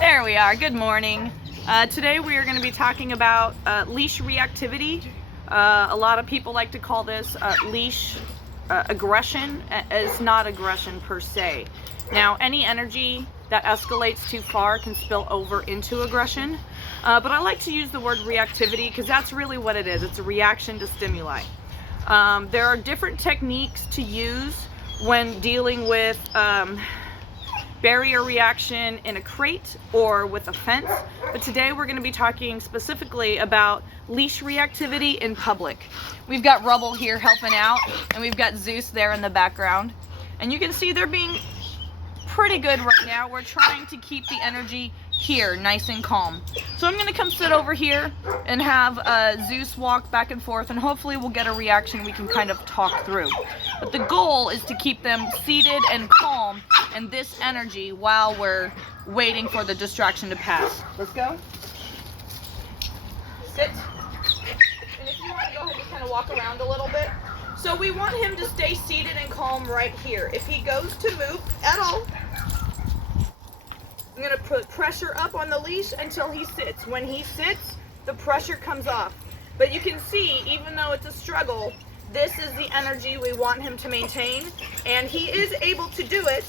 There we are. Good morning. Today we are going to be talking about leash reactivity. A lot of people like to call this leash aggression. It's not aggression per se. Now, any energy that escalates too far can spill over into aggression, but I like to use the word reactivity because that's really what it is. It's a reaction to stimuli. There are different techniques to use when dealing with barrier reaction in a crate or with a fence, but today we're going to be talking specifically about leash reactivity in public. We've got Rubble here helping out, and we've got Zeus there in the background, and you can see they're being pretty good right now. We're trying to keep the energy here nice and calm. So I'm going to come sit over here and have Zeus walk back and forth, and hopefully we'll get a reaction we can kind of talk through. But the goal is to keep them seated and calm and this energy while we're waiting for the distraction to pass. Let's go. Sit. And if you want to go ahead and kind of walk around a little bit. So we want him to stay seated and calm right here. If he goes to move at all, I'm going to put pressure up on the leash until he sits. When he sits, the pressure comes off. But you can see, even though it's a struggle, this is the energy we want him to maintain, and he is able to do it.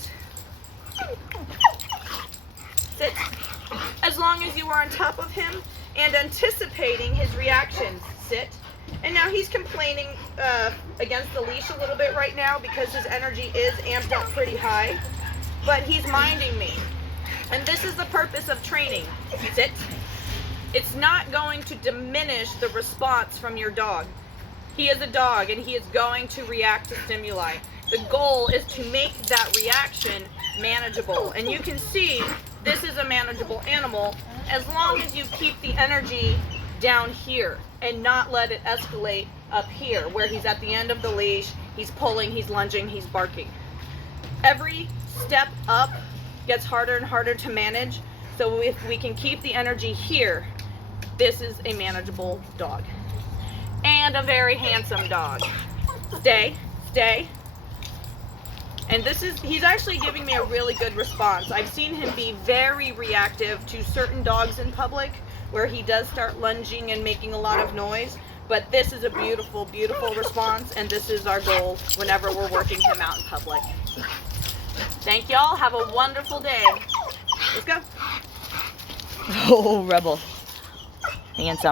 Sit. As long as you are on top of him and anticipating his reactions. Sit. And now he's complaining against the leash a little bit right now because his energy is amped up pretty high, but he's minding me. And this is the purpose of training. Sit. It's not going to diminish the response from your dog. He is a dog and he is going to react to stimuli. The goal is to make that reaction manageable. And you can see this is a manageable animal as long as you keep the energy down here and not let it escalate up here where he's at the end of the leash, he's pulling, he's lunging, he's barking. Every step up gets harder and harder to manage, so if we can keep the energy here, this is a manageable dog. And a very handsome dog. Stay, stay. And he's actually giving me a really good response. I've seen him be very reactive to certain dogs in public where he does start lunging and making a lot of noise, but this is a beautiful, beautiful response, and this is our goal whenever we're working him out in public. Thank y'all. Have a wonderful day. Let's go. Oh, Rebel. Handsome.